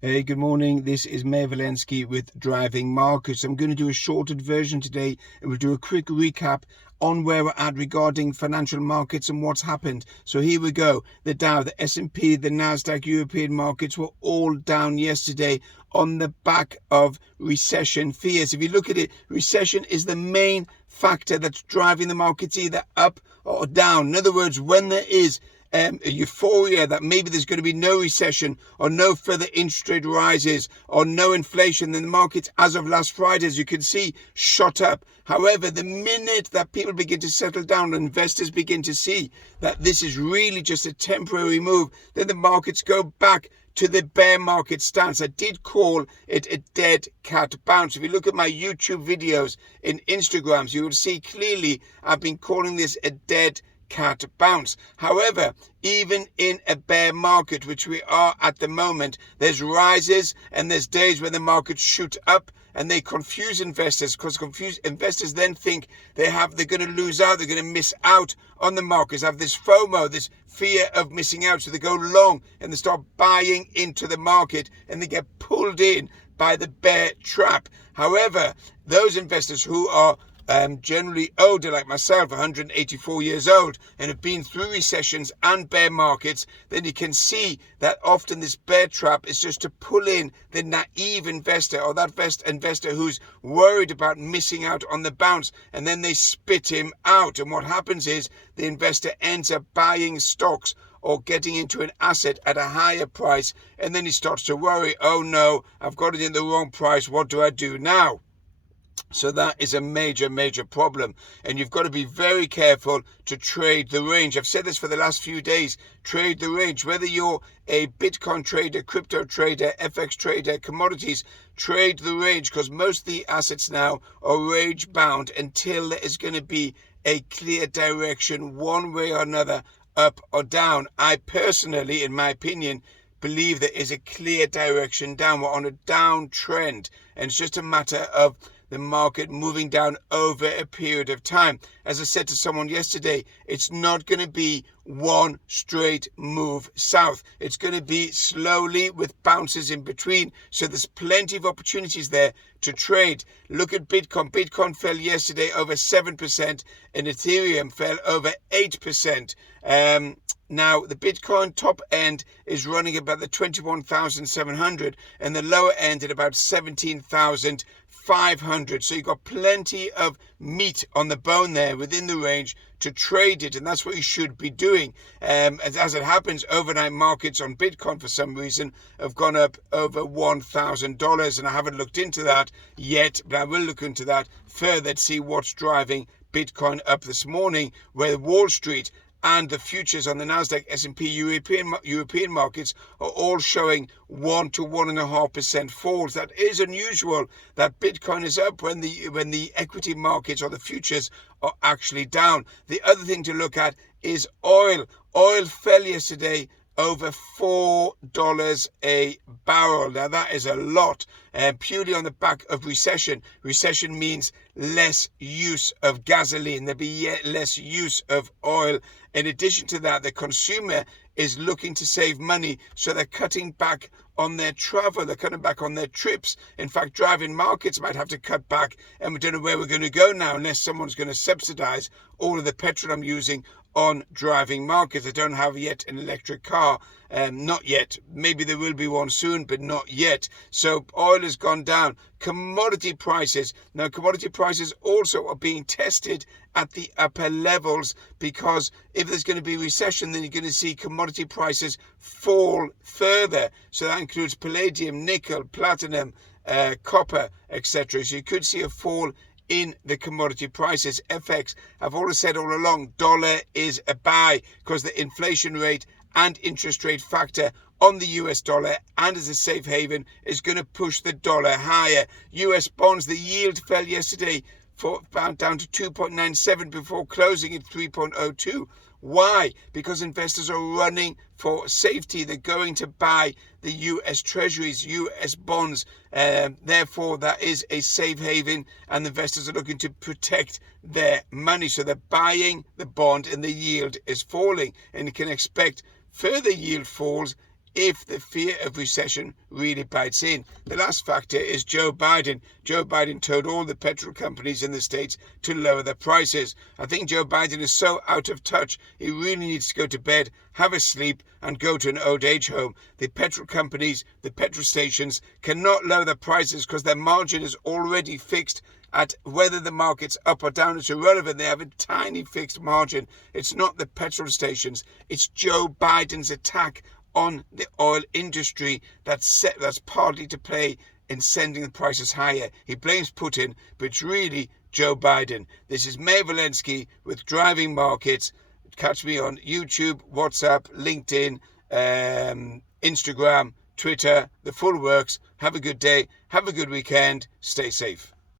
Hey, good morning. This is Mayor Valensky with Driving Markets. I'm going to do a shortened version today and we'll do a quick recap on where we're at regarding financial markets and what's happened. So here we go. The Dow, the S&P, the Nasdaq, European markets were all down yesterday on the back of recession fears. If you look at it, recession is the main factor that's driving the markets either up or down. In other words, when there is a euphoria that maybe there's going to be no recession or no further interest rate rises or no inflation, then the markets, as of last Friday, as you can see, shot up. However, the minute that people begin to settle down and investors begin to see that this is really just a temporary move, then the markets go back to the bear market stance. I did call it a dead cat bounce. If you look at my YouTube videos in Instagrams, you will see clearly I've been calling this a dead cat bounce. However, even in a bear market, which we are at the moment, there's rises and there's days when the markets shoot up and they confuse investors, because confused investors then think they're going to lose out, they're going to miss out on the markets, have this FOMO, this fear of missing out. So they go long and they start buying into the market and they get pulled in by the bear trap. However, those investors who are generally older, like myself, 184 years old, and have been through recessions and bear markets, then you can see that often this bear trap is just to pull in the naive investor, or that investor who's worried about missing out on the bounce, and then they spit him out. And what happens is the investor ends up buying stocks or getting into an asset at a higher price, and then he starts to worry, oh no, I've got it in the wrong price, what do I do now? So that is a major problem, and you've got to be very careful to trade the range. I've said this for the last few days. Trade the range. Whether you're a Bitcoin trader, crypto trader, FX trader, commodities, trade the range, because most of the assets now are range bound until there is going to be a clear direction one way or another, up or down. I personally, in my opinion, believe there is a clear direction down. We're on a downtrend, and it's just a matter of the market moving down over a period of time. As I said to someone yesterday, it's not going to be one straight move south. It's going to be slowly with bounces in between. So there's plenty of opportunities there to trade. Look at Bitcoin. Bitcoin fell yesterday over 7% and Ethereum fell over 8%. Now, the Bitcoin top end is running about the 21,700 and the lower end at about 17,500. So you've got plenty of meat on the bone there within the range to trade it, and that's what you should be doing. As it happens, overnight markets on Bitcoin for some reason have gone up over $1,000, and I haven't looked into that yet, but I will look into that further to see what's driving Bitcoin up this morning, where Wall Street and the futures on the Nasdaq, S&P, European markets are all showing 1 to 1.5% falls. That is unusual that Bitcoin is up when the equity markets or the futures are actually down. The other thing to look at is oil. Oil fell yesterday over $4 a barrel. Now that is a lot, purely on the back of recession. Recession means less use of gasoline. There'll be less use of oil. In addition to that, the consumer is looking to save money, so they're cutting back on their travel, they're cutting back on their trips. In fact, driving markets might have to cut back, and we don't know where we're going to go now unless someone's going to subsidize all of the petrol I'm using on driving markets. I don't have yet an electric car, not yet. Maybe there will be one soon, but not yet. So oil has gone down. Commodity prices. Now, commodity prices also are being tested at the upper levels, because if there's going to be recession, then you're going to see commodity prices fall further. So that includes palladium, nickel, platinum, copper, etc. So you could see a fall in the commodity prices. FX, I've always said all along, dollar is a buy, because the inflation rate and interest rate factor on the US dollar and as a safe haven is going to push the dollar higher. US bonds, the yield fell yesterday down to 2.97 before closing at 3.02. Why? Because investors are running for safety. They're going to buy the US treasuries, US bonds. Therefore, that is a safe haven, and investors are looking to protect their money. So they're buying the bond and the yield is falling, and you can expect further yield falls if the fear of recession really bites in. The last factor is Joe Biden. Joe Biden told all the petrol companies in the States to lower their prices. I think Joe Biden is so out of touch, he really needs to go to bed, have a sleep, and go to an old age home. The petrol companies, the petrol stations cannot lower their prices because their margin is already fixed. At whether the market's up or down, it's irrelevant. They have a tiny fixed margin. It's not the petrol stations. It's Joe Biden's attack on the oil industry that's partly to play in sending the prices higher. He blames Putin, but it's really Joe Biden. This is Mayor Walensky with Driving Markets. Catch me on YouTube, WhatsApp, LinkedIn, Instagram, Twitter, the full works. Have a good day. Have a good weekend. Stay safe.